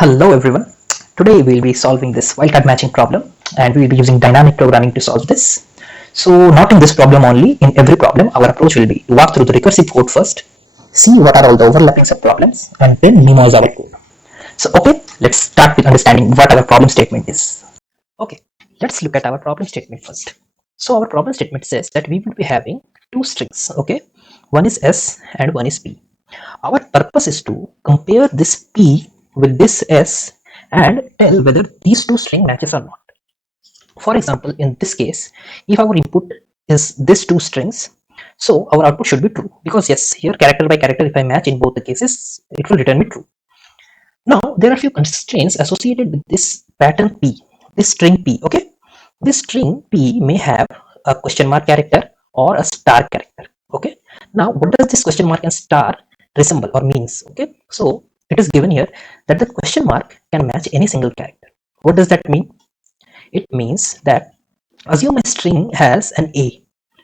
Hello everyone. Today we'll be solving this wildcard matching problem and we'll be using dynamic programming to solve this. So not in this problem only, in every problem our approach will be to walk through the recursive code first, see what are all the overlapping subproblems and then minimize our code. So okay, let's start with understanding what our problem statement is. Okay, let's look at our problem statement first. So our problem statement says that we will be having two strings, okay? One is S and one is P. Our purpose is to compare this P with this S and tell whether these two string matches or not. For example, in this case, if our input is these two strings, so our output should be true because yes, here character by character, if I match in both the cases, it will return me true. Now there are few constraints associated with this pattern P, this string P, okay? This string P may have a question mark character or a star character, okay? Now what does this question mark and star resemble or means, okay? So it is given here that the question mark can match any single character. What does that mean? It means that assume a string has an A,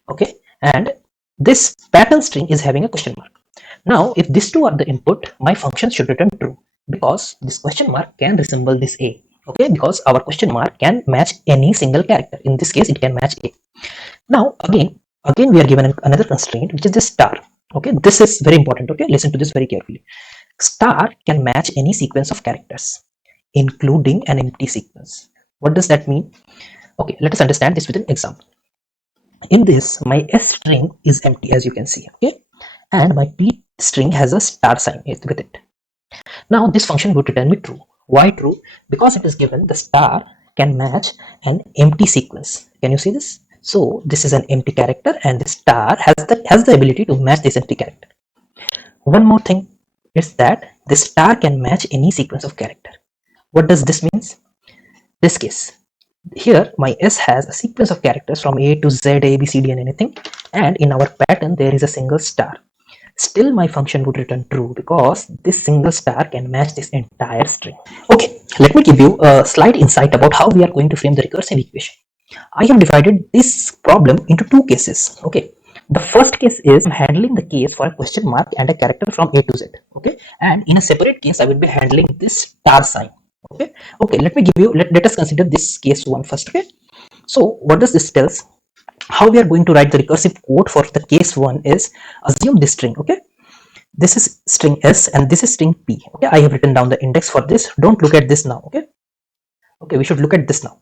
okay, and this pattern string is having a question mark. Now if these two are the input, my function should return true because this question mark can resemble this A, okay, because our question mark can match any single character. In this case it can match A. Now again we are given another constraint, which is the star. Okay, this is very important. Okay, listen to this very carefully. Star can match any sequence of characters, including an empty sequence. What does that mean? Okay, let us understand this with an example. In this, my S string is empty, as you can see, okay, and my P string has a star sign with it. Now this function would return me true. Why true? Because it is given the star can match an empty sequence. Can you see this? So this is an empty character and the star has the ability to match this empty character. One more thing is that the star can match any sequence of character. What does this mean? This case, here my S has a sequence of characters from A to Z, A, B, C, D and anything, and in our pattern there is a single star. Still my function would return true because this single star can match this entire string. Okay, let me give you a slight insight about how we are going to frame the recursive equation. I have divided this problem into two cases. Okay, the first case is handling the case for a question mark and a character from A to Z. Okay, and in a separate case I will be handling this star sign. Okay, let me give you, let us consider this case one first. Okay, so what does this tells? How we are going to write the recursive code for the case one is assume this string. Okay, this is string S and this is string P. Okay, I have written down the index for this. Don't look at this now. Okay, we should look at this now.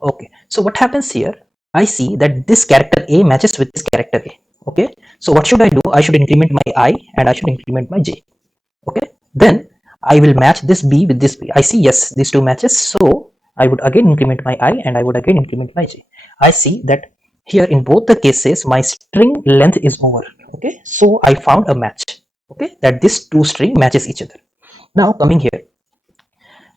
Okay, so what happens here? I see that this character A matches with this character A. Okay, so what should I do? I should increment my I and I should increment my J. Okay, then I will match this B with this B. I see yes, these two matches, so I would again increment my I and I would again increment my J. I see that here in both the cases my string length is over. Okay, so I found a match. Okay, that this two string matches each other. Now coming here,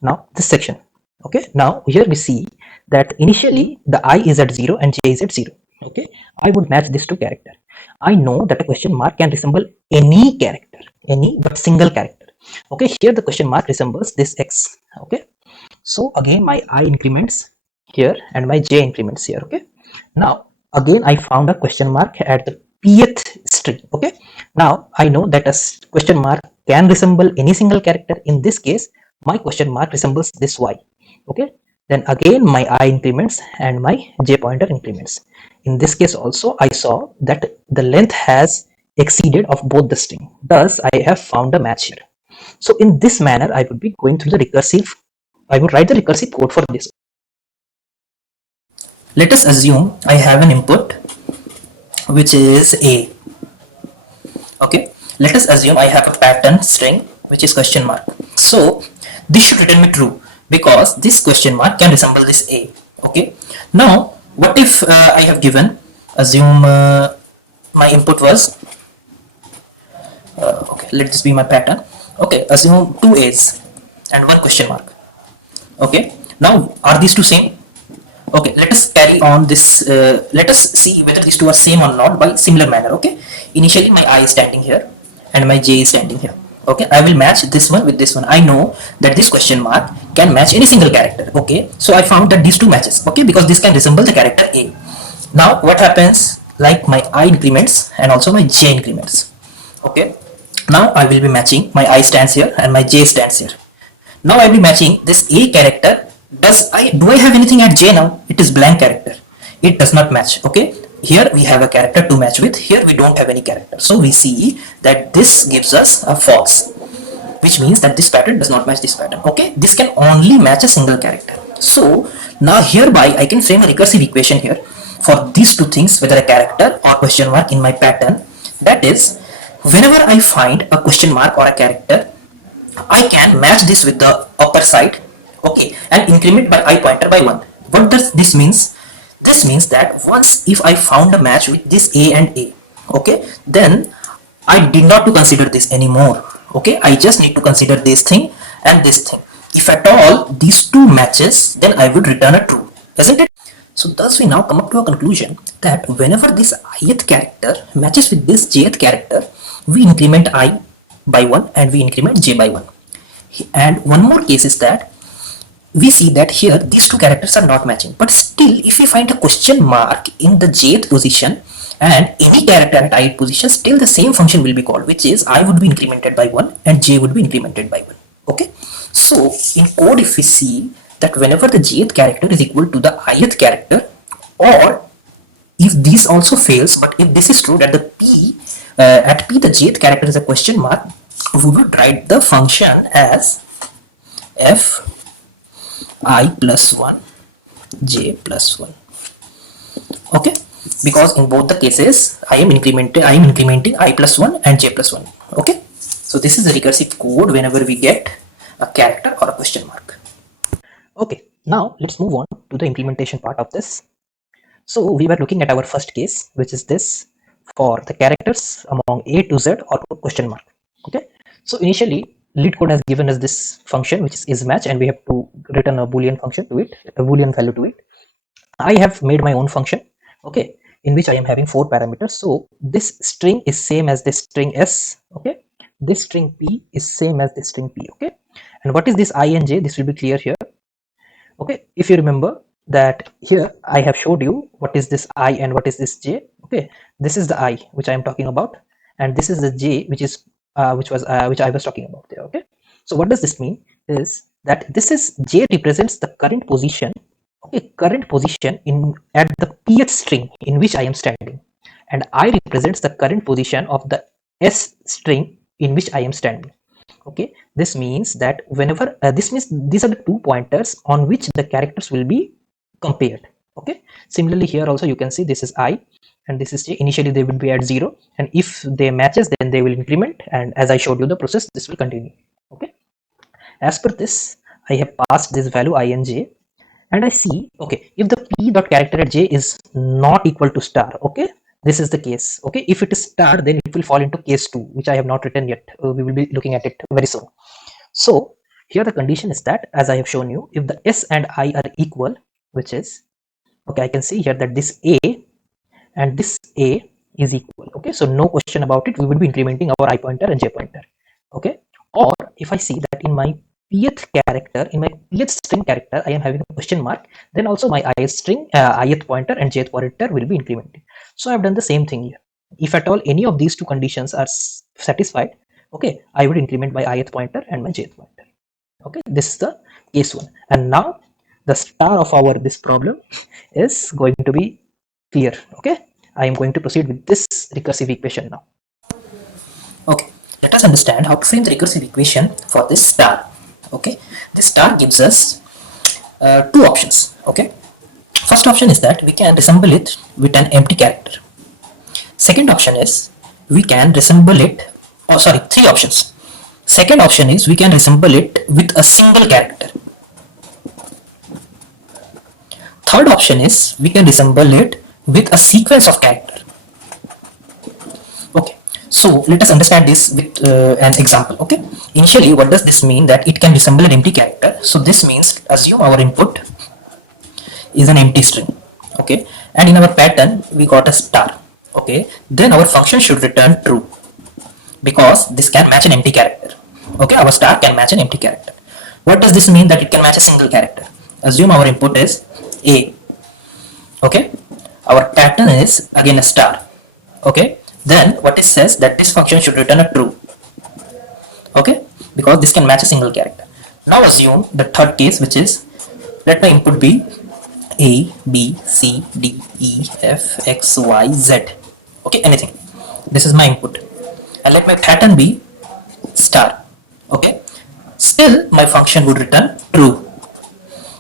now this section. Okay, now here we see that initially the I is at 0 and J is at 0. Okay, I would match this to character. I know that a question mark can resemble any character, any but single character. Okay, here the question mark resembles this X. Okay, so again my I increments here and my J increments here. Okay, now again I found a question mark at the pth string. Okay, now I know that a question mark can resemble any single character. In this case my question mark resembles this Y. Okay, then again my I increments and my J pointer increments. In this case also I saw that the length has exceeded of both the string, thus I have found a match here. So in this manner I would be going through the recursive, I would write the recursive code for this. Let us assume I have an input which is A. Okay, let us assume I have a pattern string which is question mark. So this should return me true because this question mark can resemble this A. Okay, now what if I have given, assume my input was okay, let this be my pattern. Okay, assume two A's and one question mark. Okay, now are these two same? Okay, let us carry on this, let us see whether these two are same or not by similar manner. Okay, initially my I is standing here and my J is standing here. Okay, I will match this one with this one. I know that this question mark can match any single character. Okay, so I found that these two matches. Okay, because this can resemble the character A. Now what happens, like my I increments and also my J increments. Okay, now I will be matching my I stands here and my J stands here. Now I'll be matching this A character. Do I have anything at J now? It is blank character. It does not match. Okay. Here we have a character to match with. Here we don't have any character. So we see that this gives us a false, which means that this pattern does not match this pattern. Okay. This can only match a single character. So now hereby I can frame a recursive equation here for these two things, whether a character or question mark in my pattern. That is, whenever I find a question mark or a character, I can match this with the upper side, okay, and increment by I pointer by 1. What does this means? This means that once if I found a match with this A and A, okay, then I did not to consider this anymore. Okay, I just need to consider this thing and this thing. If at all these two matches, then I would return a true, isn't it? So thus we now come up to a conclusion that whenever this ith character matches with this jth character, we increment I by 1 and we increment j by 1. And one more case is that we see that here these two characters are not matching, but still if we find a question mark in the jth position and any character at ith position, still the same function will be called, which is I would be incremented by 1 and j would be incremented by 1. Okay, so in code if we see that whenever the jth character is equal to the ith character, or if this also fails, but if this is true that the p at p the jth character is a question mark, we would write the function as f I plus 1 j plus 1. Okay, because in both the cases I am incrementing I plus 1 and j plus 1. Okay, so this is the recursive code whenever we get a character or a question mark. Okay, now let's move on to the implementation part of this. So we were looking at our first case, which is this for the characters among A to Z or question mark. Okay, so initially LEETCODE has given us this function which is match, and we have to return a boolean function to it, a boolean value to it. I have made my own function, okay, in which I am having 4 parameters. So this string is same as this string S, okay, this string P is same as this string P, okay. And what is this I and J? This will be clear here. Okay, if you remember that here I have showed you what is this I and what is this J. Okay, this is the I which I am talking about, and this is the J which is which I was talking about there. Okay, so what does this mean is that this is J represents the current position, okay, current position in at the pth string in which I am standing, and I represents the current position of the S string in which I am standing. Okay, this means that whenever this means these are the 2 pointers on which the characters will be compared. Okay, similarly here also you can see this is I and this is J. Initially they will be at 0, and if they matches then they will increment, and as I showed you the process, this will continue. Okay, as per this I have passed this value I and J, and I see, okay, if the p dot character at J is not equal to star, okay, this is the case. Okay, if it is star, then it will fall into case 2, which I have not written yet. We will be looking at it very soon. So here the condition is that, as I have shown you, if the S and I are equal, which is, okay, I can see here that this A and this A is equal. Okay, so no question about it, we will be incrementing our I pointer and J pointer. Okay, or if I see that in my pth character, in my pth string character, I am having a question mark, then also my ith string, ith pointer and jth pointer will be incremented. So I have done the same thing here. If at all any of these 2 conditions are satisfied, okay, I would increment my ith pointer and my jth pointer. Okay, this is the case 1, and now the star of our this problem is going to be clear. Okay, I am going to proceed with this recursive equation now. Okay, let us understand how to frame the recursive equation for this star. Okay, this star gives us 2 options. Okay, first option is that we can resemble it with an empty character. Second option is we can resemble it, 3 options. Second option is we can resemble it with a single character. Third option is we can resemble it with a sequence of character. Okay, so let us understand this with an example. Okay, initially what does this mean? That it can resemble an empty character. So this means assume our input is an empty string. Okay, and in our pattern we got a star. Okay, then our function should return true because this can match an empty character. Okay, our star can match an empty character. What does this mean? That it can match a single character. Assume our input is A. Okay, our pattern is again a star. Okay, then what it says that this function should return a true. Okay, because this can match a single character. Now assume the third case, which is, let my input be A, B, C, D, E, F, X, Y, Z. Okay, anything. This is my input. And let my pattern be star. Okay. Still, my function would return true.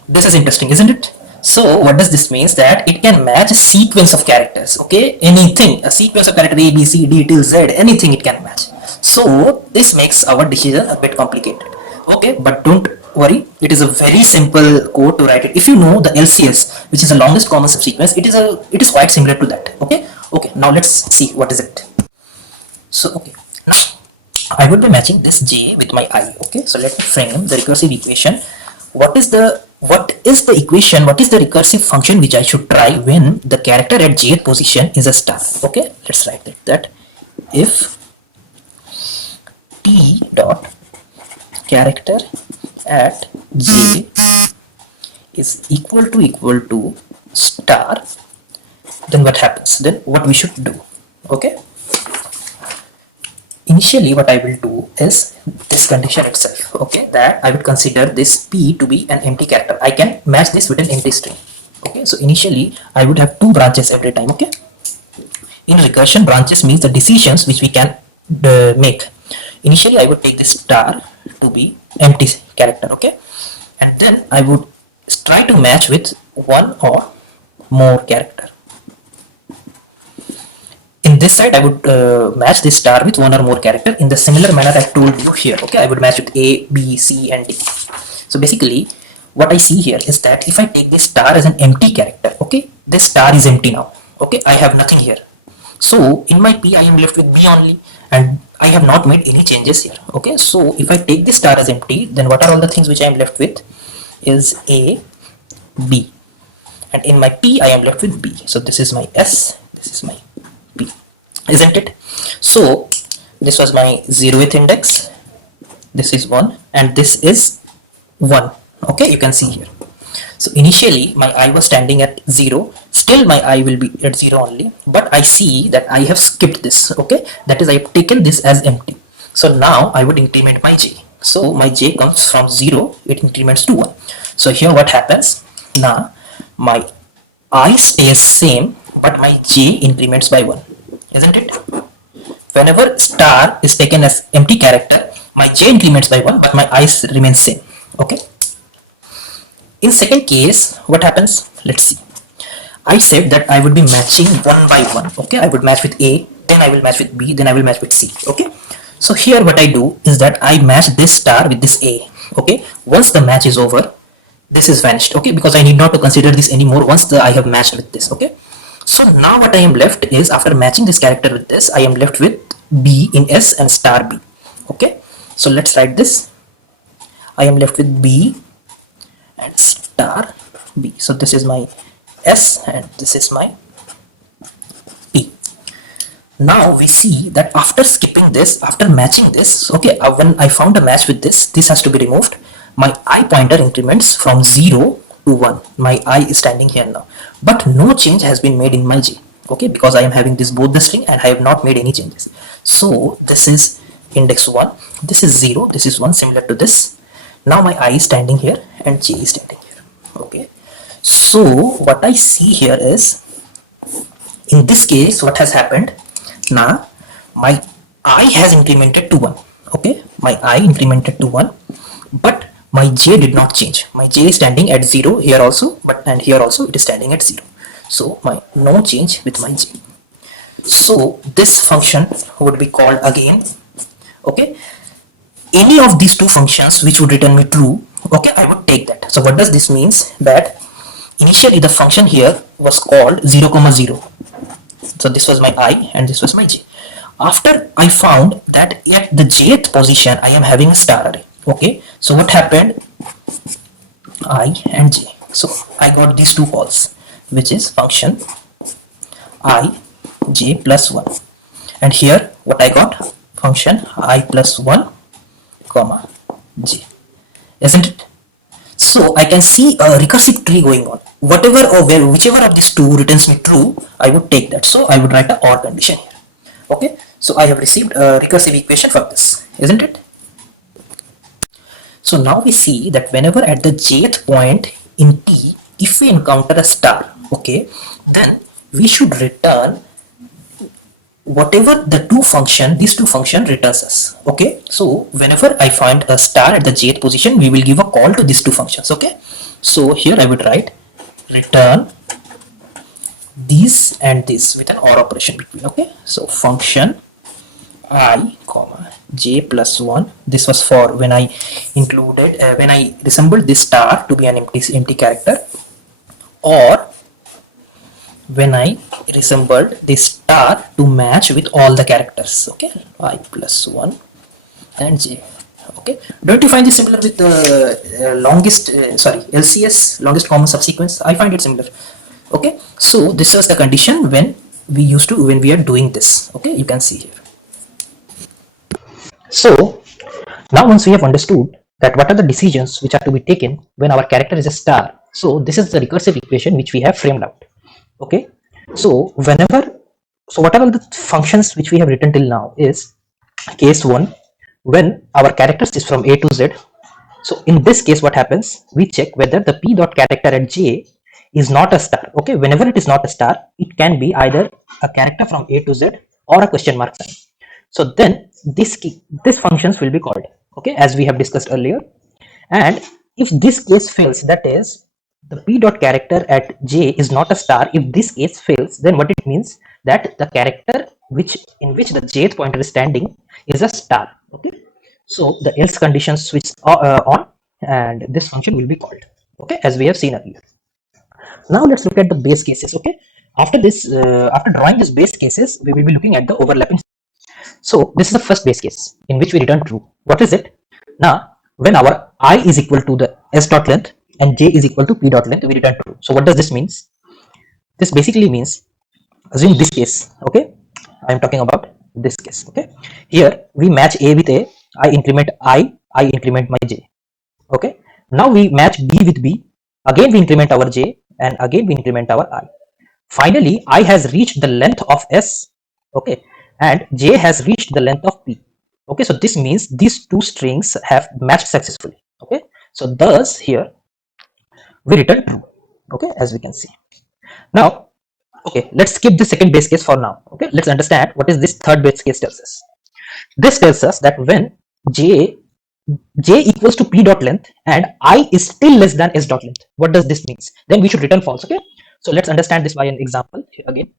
This is interesting, isn't it? So what does this means? That it can match a sequence of characters. Okay, anything, a sequence of character A, B, C, D till Z, anything it can match. So this makes our decision a bit complicated. Okay, but don't worry, it is a very simple code to write it. If you know the LCS, which is the longest common subsequence, it is quite similar to that. Okay, now let's see what is it. So okay, now I would be matching this J with my I. Okay, so let me frame the recursive equation. What is the equation, what is the recursive function which I should try when the character at jth position is a star? Okay, let's write that if t dot character at j is equal to star, then what happens? Then what we should do? Okay, initially what I will do is this condition itself. Okay, that I would consider this P to be an empty character. I can match this with an empty string. Okay, so initially I would have two branches every time. Okay, in recursion, branches means the decisions which we can make. Initially I would take this star to be empty character. Okay, and then I would try to match with one or more character. In this side, I would match this star with one or more character in the similar manner I told you here. Okay, I would match with A, B, C, and D. So basically, what I see here is that if I take this star as an empty character, okay, this star is empty now. Okay, I have nothing here. So in my P, I am left with B only, and I have not made any changes here. Okay, so if I take this star as empty, then what are all the things which I am left with is A, B, and in my P, I am left with B. So this is my S, this is my P, isn't it? So this was my 0th index, this is 1, and this is 1. Okay, you can see here. So initially my I was standing at 0, still my I will be at 0 only, but I see that I have skipped this. Okay, that is, I have taken this as empty. So now I would increment my J. So my J comes from 0, it increments to 1. So here what happens? Now my I stays same, but my J increments by 1, isn't it? Whenever star is taken as empty character, my J increments by 1, but my I remains same. Okay. In second case, what happens? Let's see. I said that I would be matching one by one. Okay, I would match with A, then I will match with B, then I will match with C. Okay. So here what I do is that I match this star with this A. Okay. Once the match is over, this is vanished. Okay, because I need not to consider this anymore once I have matched with this. Okay. So now what I am left is, after matching this character with this, I am left with B in S and star B. Okay. So let's write this. I am left with B and star B. So this is my S and this is my P. Now we see that after skipping this, after matching this, okay, when I found a match with this has to be removed. My I pointer increments from 0 to 1. My I is standing here now, but no change has been made in my J. Okay, because I am having this both the string and I have not made any changes. So this is index 1, this is 0, this is 1, similar to this. Now my I is standing here and J is standing here. Okay, so what I see here is, in this case what has happened, now my I has incremented to 1. Okay, my I incremented to 1, but my J did not change. My J is standing at 0 here also, and here also it is standing at 0. So my no change with my J. So this function would be called again. Okay, any of these two functions which would return me true, okay, I would take that. So what does this means? That initially the function here was called 0, 0. So this was my I and this was my J. After I found that at the jth position I am having a star array. Okay, so what happened? I and J. So I got these two calls, which is function I J plus 1, and here what I got? Function I plus 1 comma J, isn't it? So I can see a recursive tree going on. Whatever or whichever of these two returns me true, I would take that. So I would write a OR condition here. Okay, so I have received a recursive equation for this, isn't it? So now we see that whenever at the jth point in t, if we encounter a star, okay, then we should return whatever these two function returns us. Okay, so whenever I find a star at the jth position, we will give a call to these two functions. Okay, so here I would write return this and this with an or operation between. Okay, so function I comma j plus 1. This was for when I included when I resembled this star to be an empty character, or when I resembled this star to match with all the characters. Okay, I plus 1 and j. Okay, don't you find this similar with the LCS, longest common subsequence? I find it similar. Okay, so this was the condition when we are doing this. Okay, you can see here. So now once we have understood that what are the decisions which are to be taken when our character is a star, so this is the recursive equation which we have framed out. Okay, so what are all the functions which we have written till now is case 1, when our characters is from a to z. So in this case what happens, we check whether the p dot character at j is not a star. Okay, whenever it is not a star, it can be either a character from a to z or a question mark sign. So then this functions will be called, okay, as we have discussed earlier. And if this case fails, that is the p dot character at j is not a star, if this case fails, then what it means that the character in which the jth pointer is standing is a star. Okay, so the else condition switch on and this function will be called, okay, as we have seen earlier. Now let's look at the base cases. Okay, after drawing these base cases, we will be looking at the overlapping. So this is the first base case in which we return true. What is it? Now when our I is equal to the s dot length and j is equal to p dot length, we return true. So what does this mean? This basically means, assume this case. Okay, I am talking about this case. Okay, here we match a with a, I increment I increment my j. Okay, now we match b with b, again we increment our j and again we increment our I. Finally I has reached the length of s, okay, and j has reached the length of p. Okay, so this means these two strings have matched successfully. Okay, so thus here we return true. Okay, as we can see. Now, okay, let's skip the second base case for now. Okay, let's understand what is this third base case tells us. This tells us that when j equals to p dot length and I is still less than s dot length, what does this mean? Then we should return false. Okay, so let's understand this by an example again.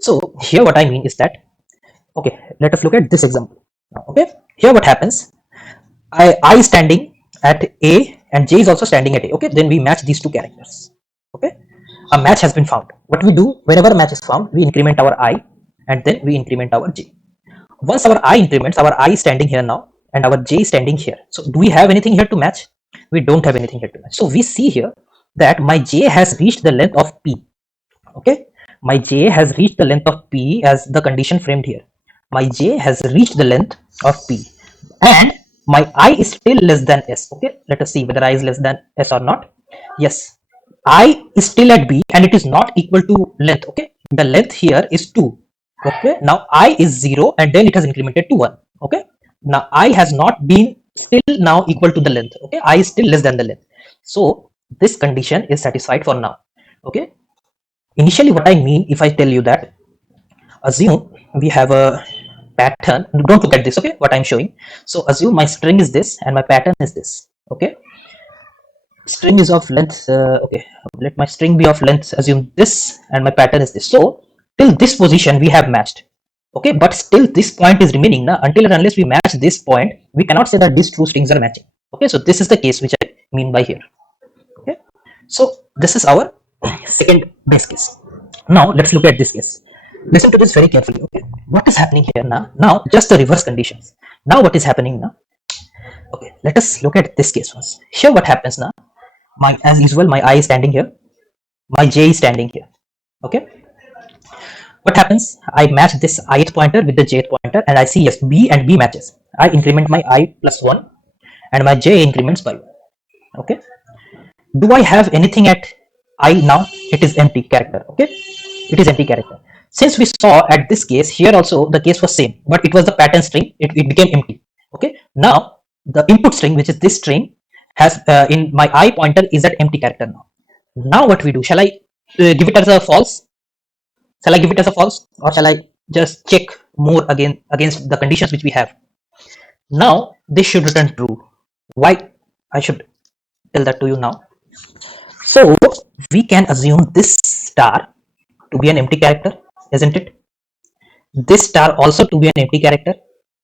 So here what I mean is that, okay, let us look at this example. Okay, here what happens, I is standing at a and j is also standing at a. Okay, then we match these two characters. Okay, a match has been found. What we do whenever a match is found, we increment our I and then we increment our j. Once our I increments, our I is standing here now and our j is standing here. So do we have anything here to match? We don't have anything here to match. So we see here that my j has reached the length of p. Okay, my j has reached the length of p as the condition framed here. My j has reached the length of p and my I is still less than s. Okay, let us see whether I is less than s or not. Yes, I is still at b and it is not equal to length. Okay, the length here is 2. Okay, now I is 0 and then it has incremented to 1. Okay, now I has not been still now equal to the length. Okay, I is still less than the length. So this condition is satisfied for now. Okay, initially what I mean, if I tell you that, assume we have a pattern, don't look at this. Okay, what I'm showing. So assume my string is this and my pattern is this. Okay, string is of length, okay, let my string be of length, assume this, and my pattern is this. So till this position we have matched. Okay, but still this point is remaining now. Until and unless we match this point, we cannot say that these two strings are matching. Okay, so this is the case which I mean by here. Okay, so this is our second base case. Now let's look at this case. Listen to this very carefully. Okay, what is happening here now? Now just the reverse conditions. Now what is happening now? Okay, let us look at this case once. Here what happens now? As usual, my I is standing here, my j is standing here. Okay, what happens? I match this ith pointer with the jth pointer and I see yes, b and b matches. I increment my I plus 1 and my j increments by 1. Okay, do I have anything at I now? It is empty character. Okay, it is empty character. Since we saw at this case here also the case was same, but it was the pattern string, it became empty. Okay, now the input string, which is this string, has in my I pointer is at empty character now. Now what we do? Shall I give it as a false? Shall I give it as a false, or shall I just check more again against the conditions which we have? Now this should return true. Why I should tell that to you now? So we can assume this star to be an empty character, isn't it? This star also to be an empty character.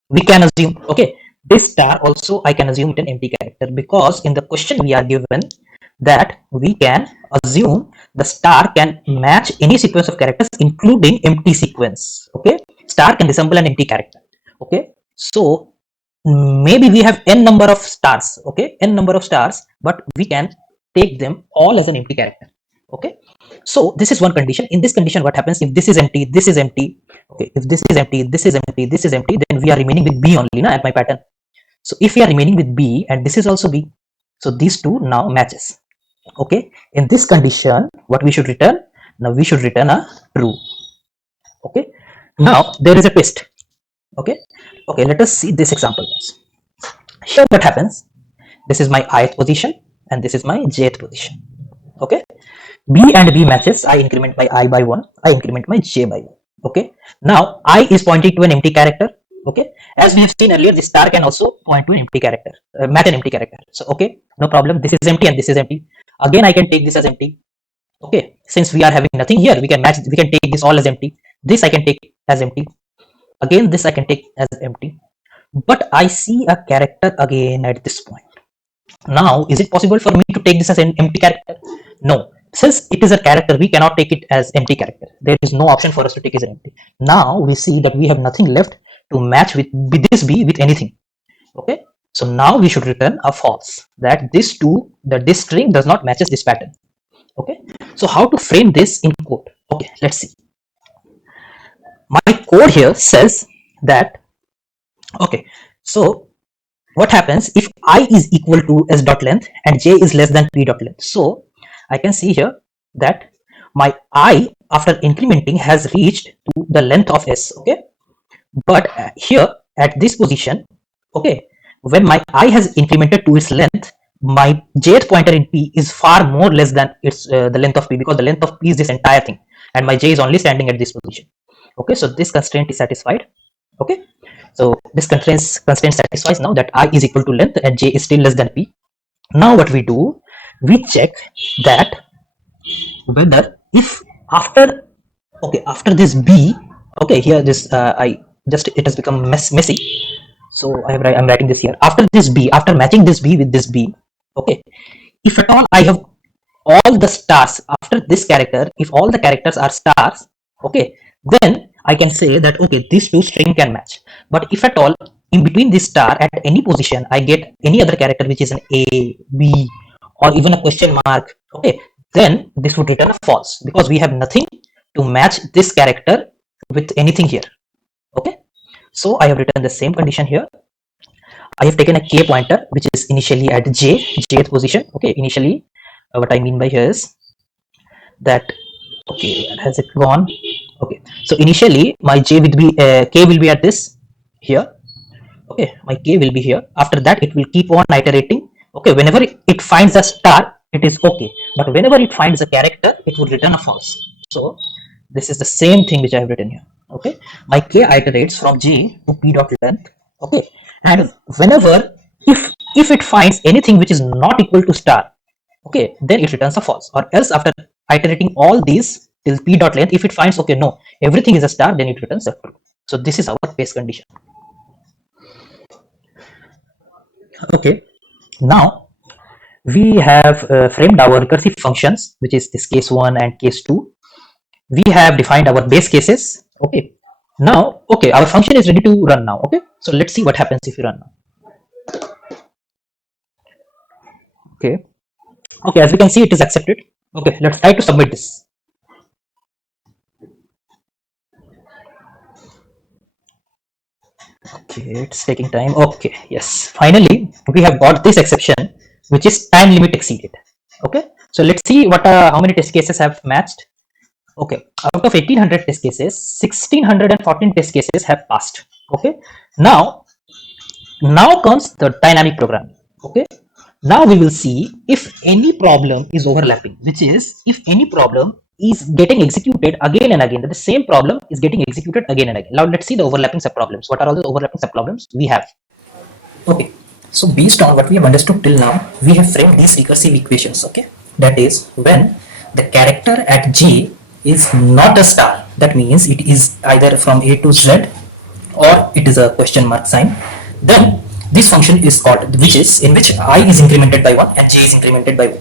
We can assume, okay, this star also I can assume it an empty character, because in the question we are given that we can assume the star can match any sequence of characters including empty sequence. Okay, star can resemble an empty character. Okay, so maybe we have n number of stars. Okay, n number of stars, but we can take them all as an empty character. Okay, so this is one condition. In this condition, what happens if this is empty, this is empty? Okay, if this is empty, this is empty, this is empty, then we are remaining with B only, na, at my pattern. So if we are remaining with B and this is also B, so these two now matches. Okay, in this condition, what we should return? Now we should return a true. Okay, now there is a twist. Okay, okay, let us see this example. Here what happens? This is my ith position and this is my jth position. Okay, B and B matches. I increment my I by 1, I increment my j by 1. Okay, now I is pointing to an empty character. Okay, as we have seen earlier, this star can also point to an empty character, match an empty character. So okay, no problem, this is empty and this is empty. Again I can take this as empty. Okay, since we are having nothing here, we can match, we can take this all as empty. This I can take as empty. Again this I can take as empty, but I see a character again at this point. Now is it possible for me to take this as an empty character? No, since it is a character, we cannot take it as empty character. There is no option for us to take it as empty. Now we see that we have nothing left to match with this B with anything. Okay, so now we should return a false, that this string does not matches this pattern. Okay, so how to frame this in code? Okay, let's see. My code here says that, okay, so what happens if I is equal to s dot length and j is less than p dot length? So I can see here that my I after incrementing has reached to the length of s. Okay, but here at this position, okay, when my I has incremented to its length, my jth pointer in p is far more less than its the length of p, because the length of p is this entire thing and my j is only standing at this position. Okay, so this constraint is satisfied. Okay, so this constraint satisfies now that I is equal to length and j is still less than p. Now what we do, we check that whether if after, okay, after this b, okay, here this it has become messy, so I'm writing this here. After this b, after matching this b with this b, okay, if at all I have all the stars after this character, if all the characters are stars, okay, then I can say that okay, these two string can match. But if at all in between this star at any position I get any other character which is an a, b, or even a question mark, okay, then this would return a false, because we have nothing to match this character with anything here. Okay, so I have written the same condition here. I have taken a k pointer which is initially at jth position. Okay, initially what I mean by here is that, okay, has it gone? Okay, so initially my j will be k will be at this here. Okay, my k will be here. After that it will keep on iterating. Okay, whenever it finds a star, it is okay, but whenever it finds a character, it would return a false. So this is the same thing which I have written here. Okay, my k iterates from j to p dot length. Okay, and whenever if it finds anything which is not equal to star, okay, then it returns a false, or else after iterating all these till p dot length, if it finds okay, no, everything is a star, then it returns a true. So this is our base condition. Okay, now we have framed our recursive functions, which is this case 1 and case 2. We have defined our base cases. Okay, now, okay, our function is ready to run now. Okay, so let's see what happens if we run now. Okay, okay, as we can see, it is accepted. Okay, let's try to submit this. Okay, it's taking time. Okay, yes, finally we have got this exception, which is time limit exceeded. Okay, so let's see what how many test cases have matched. Okay, out of 1800 test cases, 1614 test cases have passed. Okay, now Now comes the dynamic programming. Okay. Now we will see if any problem is overlapping, which is if any problem is getting executed again and again, that the same problem is getting executed again and again. Now let's see the overlapping subproblems. What are all the overlapping subproblems we have? Okay, so based on what we have understood till now, we have framed these recursive equations. Okay, that is when the character at J is not a star, that means it is either from A to Z or it is a question mark sign, then this function is called, which is in which I is incremented by 1 and J is incremented by 1.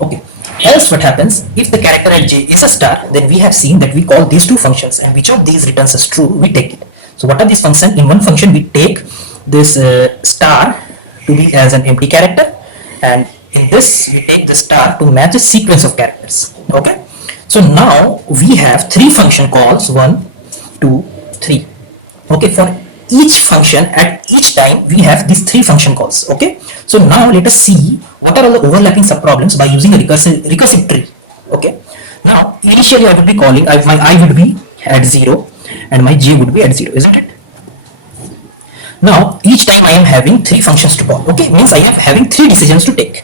Okay, else what happens if the character at J is a star, then we have seen that we call these two functions and which of these returns as true, we take it. So what are these functions? In one function we take this star to be as an empty character, and in this we take the star to match a sequence of characters. Okay, so now we have three function calls, 1 2 3. Okay, for each function at each time we have these three function calls. Okay, so now let us see what are all the overlapping subproblems by using a recursive tree. Okay, now initially I would be calling, my I would be at 0 and my J would be at 0, isn't it? Now each time I am having three functions to call. Okay, means I am having three decisions to take,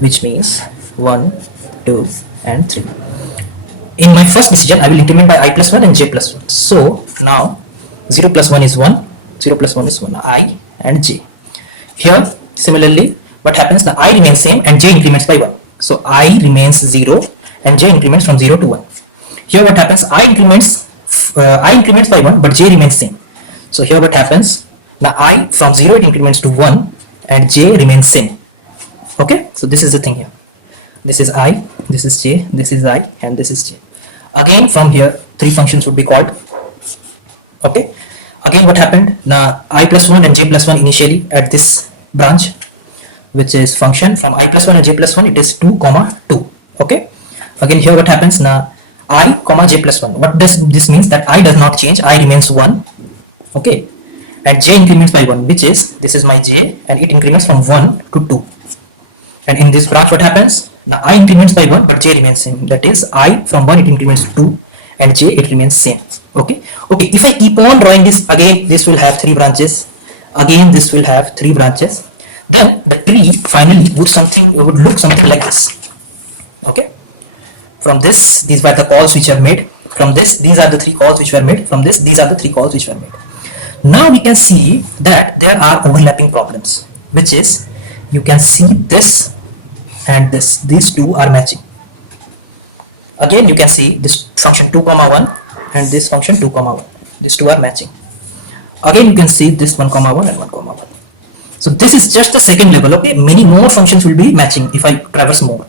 which means 1 2 and 3. In my first decision I will increment by I plus 1 and J plus 1. So now 0 plus 1 is 1, 0 plus 1 is 1, I and J. Here similarly what happens, the I remains same and J increments by 1. So I remains 0 and J increments from 0 to 1. Here what happens, I increments by 1 but J remains same. So here what happens, now I from 0 it increments to 1 and J remains same. Okay, so this is the thing here. This is I, this is J, this is I and this is J. Again from here three functions would be called. Okay, again what happened, now I plus 1 and J plus 1 initially at this branch, which is function from I plus 1 and J plus 1, it is 2 comma 2. Okay, again here what happens, now I comma J plus 1. What does this means, that I does not change, I remains 1. Okay, and J increments by 1, which is, this is my J and it increments from 1 to 2. And in this branch what happens, now I increments by 1 but J remains same, that is I from 1 it increments to 2 and J it remains same. Okay, if I keep on drawing this, again this will have three branches, again this will have three branches, then the tree finally would look something like this. Okay, from this these were the calls which are made, from this these are the three calls which were made, from this these are the three calls which were made. Now we can see that there are overlapping problems, which is you can see this and this, these two are matching. Again you can see this function 2 comma 1 and this function 2 comma 1, these two are matching. Again you can see this 1 comma 1 and 1 comma 1. So this is just the second level. Okay, many more functions will be matching if I traverse more.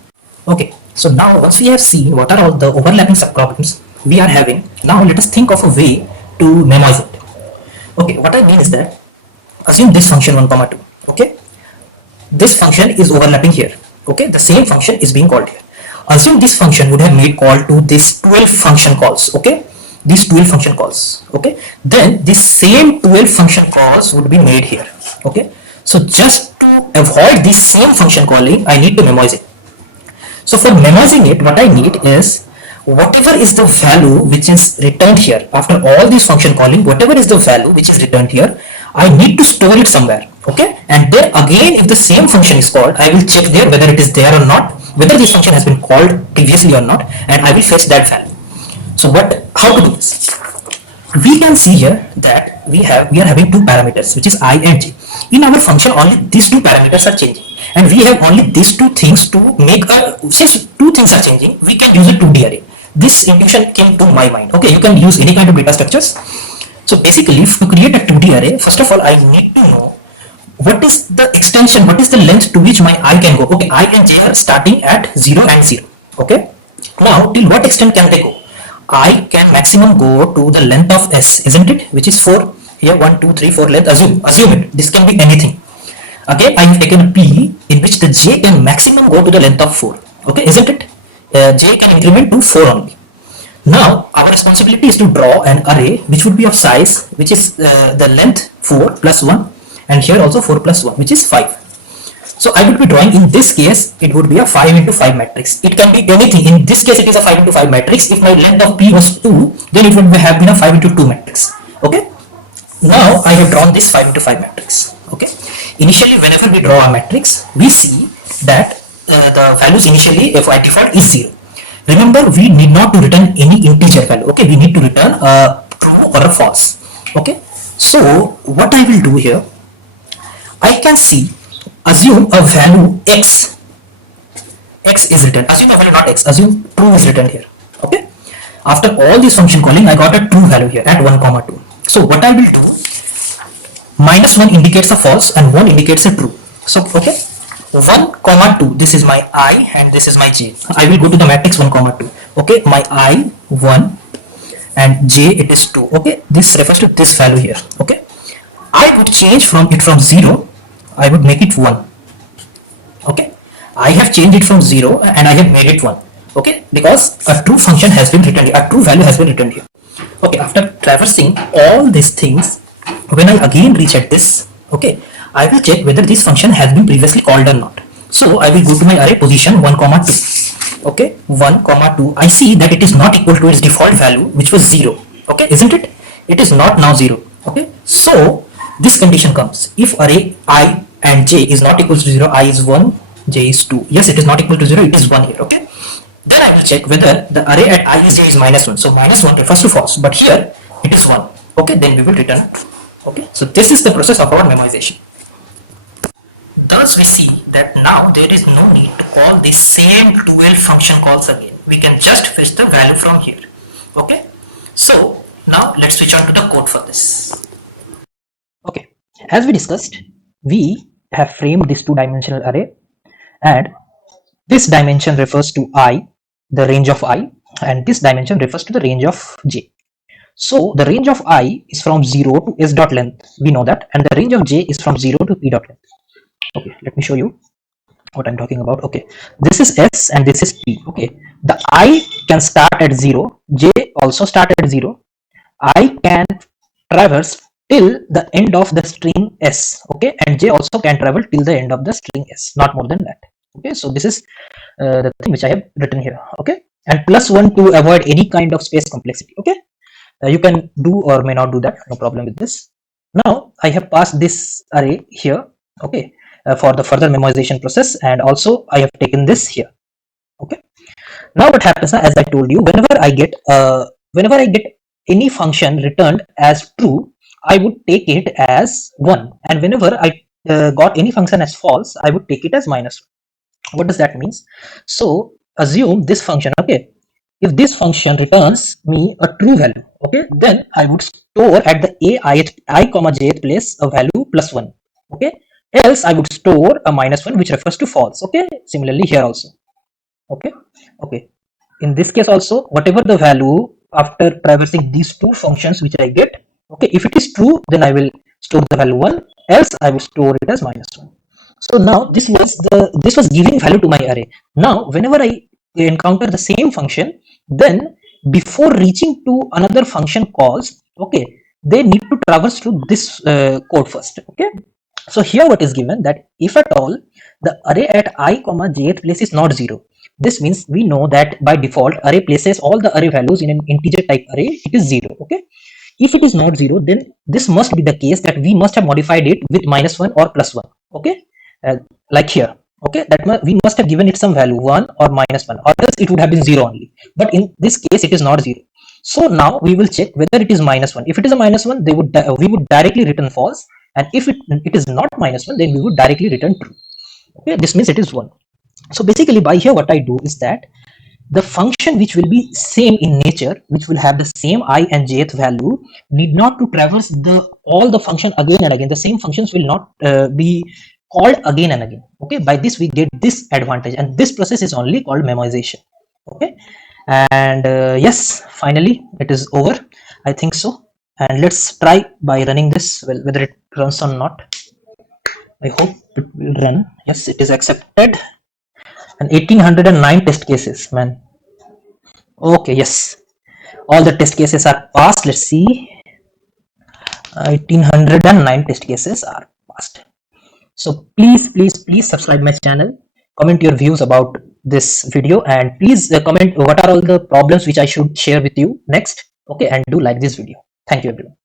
Okay, so now once we have seen what are all the overlapping subproblems we are having, now let us think of a way to memorize it. Okay, what I mean is that assume this function 1 comma 2. Okay, this function is overlapping here. Okay, the same function is being called here. Assume this function would have made call to this 12 function calls. Okay, these 12 function calls. Okay, then this same 12 function calls would be made here. Okay, so just to avoid this same function calling, I need to memorize it. So for memorizing it, what I need is whatever is the value which is returned here after all these function calling, whatever is the value which is returned here, I need to store it somewhere. Okay, and then again if the same function is called, I will check there whether it is there or not, whether this function has been called previously or not, and I will fetch that value. So how to do this? We can see here that we are having two parameters, which is I and J. In our function only these two parameters are changing, and we have only these two things to make since two things are changing, we can use a 2D array. This intuition came to my mind. Okay, you can use any kind of data structures. So basically to create a 2D array, first of all I need to know what is the extension, what is the length to which my I can go. Okay, I and J are starting at 0 and 0. Okay, now till what extent can they go? I can maximum go to the length of S, isn't it, which is 4. Here 1 2 3 4 length, assume it, this can be anything. Again I have taken P in which the J can maximum go to the length of 4. Okay, isn't it? J can increment to 4 only. Now our responsibility is to draw an array which would be of size, which is the length 4 plus 1, and here also 4 plus 1, which is 5. So I would be drawing, in this case it would be a 5 into 5 matrix. It can be anything. In this case it is a 5 into 5 matrix. If my length of P was 2, then it would have been a 5 into 2 matrix. Okay, now I have drawn this 5 into 5 matrix. Okay, initially whenever we draw a matrix, we see that the values initially by default is 0. Remember, we need not to return any integer value. Okay, we need to return a true or a false. Okay, so what I will do here, I can see, assume a value x. X is written. Assume a value not x. Assume true is written here. Okay. After all this function calling, I got a true value here at 1, 2. So what I will do, -1 indicates a false and 1 indicates a true. So okay, 1, 2. This is my I and this is my j. I will go to the matrix 1, 2. Okay, my I 1 and j it is 2. Okay, this refers to this value here. Okay, I would change from 0. I would make it 1. Okay, I have changed it from 0 and I have made it 1. Okay, because a true function has been written here, a true value has been written here. Okay, after traversing all these things, when I again reach at this, okay, I will check whether this function has been previously called or not. So I will go to my array position 1, 2. Okay, 1, 2. I see that it is not equal to its default value, which was 0. Okay, isn't it? It is not now 0. Okay, so this condition comes. If array I and j is not equal to 0, I is 1, j is 2. Yes, it is not equal to 0, it is 1 here. Okay, then I will check whether the array at I is j is -1. So -1 refers to false, but here it is 1. Okay, then we will return true. Okay, so this is the process of our memoization. Thus we see that now there is no need to call the same 12 function calls again. We can just fetch the value from here. Okay, so now let's switch on to the code for this. Okay, as we discussed, we have framed this two-dimensional array, and this dimension refers to I, the range of I, and this dimension refers to the range of j. So the range of I is from 0 to s dot length, we know that, and the range of j is from 0 to p dot length. Okay, let me show you what I'm talking about. Okay, this is s and this is p. Okay, the I can start at 0, j also start at 0. I can traverse till the end of the string s. Okay, and j also can travel till the end of the string s, not more than that. Okay, so this is the thing which I have written here. Okay, and +1 to avoid any kind of space complexity. Okay, you can do or may not do that, no problem with this. Now I have passed this array here. Okay, for the further memoization process, and also I have taken this here. Okay, now what happens, as I told you, whenever I get any function returned as true, I would take it as 1, and whenever I got any function as false, I would take it as -1. What does that mean? So assume this function. Okay, if this function returns me a true value, okay, then I would store at the I comma jth place a value +1. Okay, else I would store a -1, which refers to false. Okay, similarly here also. Okay, in this case also, whatever the value after traversing these two functions which I get, okay, if it is true, then I will store the value 1, else I will store it as -1. So now this was giving value to my array. Now whenever I encounter the same function, then before reaching to another function calls, okay, they need to traverse through this code first. Okay, so here what is given, that if at all the array at I comma jth place is not 0, this means we know that by default array places all the array values in an integer type array, it is 0. Okay, if it is not 0, then this must be the case that we must have modified it with -1 or +1. Okay, like here. Okay, that we must have given it some value 1 or -1, or else it would have been 0 only, but in this case it is not 0. So now we will check whether it is -1. If it is a -1, we would directly return false, and if it is not -1, then we would directly return true. Okay, this means it is 1. So basically by here what I do is that the function which will be same in nature, which will have the same I and jth value, need not to traverse all the function again and again. The same functions will not be called again and again. Okay, by this we get this advantage, and this process is only called memoization. Okay, and yes, finally it is over, I think so. And let's try by running this, well, whether it runs or not. I hope it will run. Yes, it is accepted. And 1809 test cases, man. Okay, yes, all the test cases are passed. Let's see, 1809 test cases are passed. So please subscribe my channel, comment your views about this video, and please comment what are all the problems which I should share with you next. Okay, and do like this video. Thank you everyone.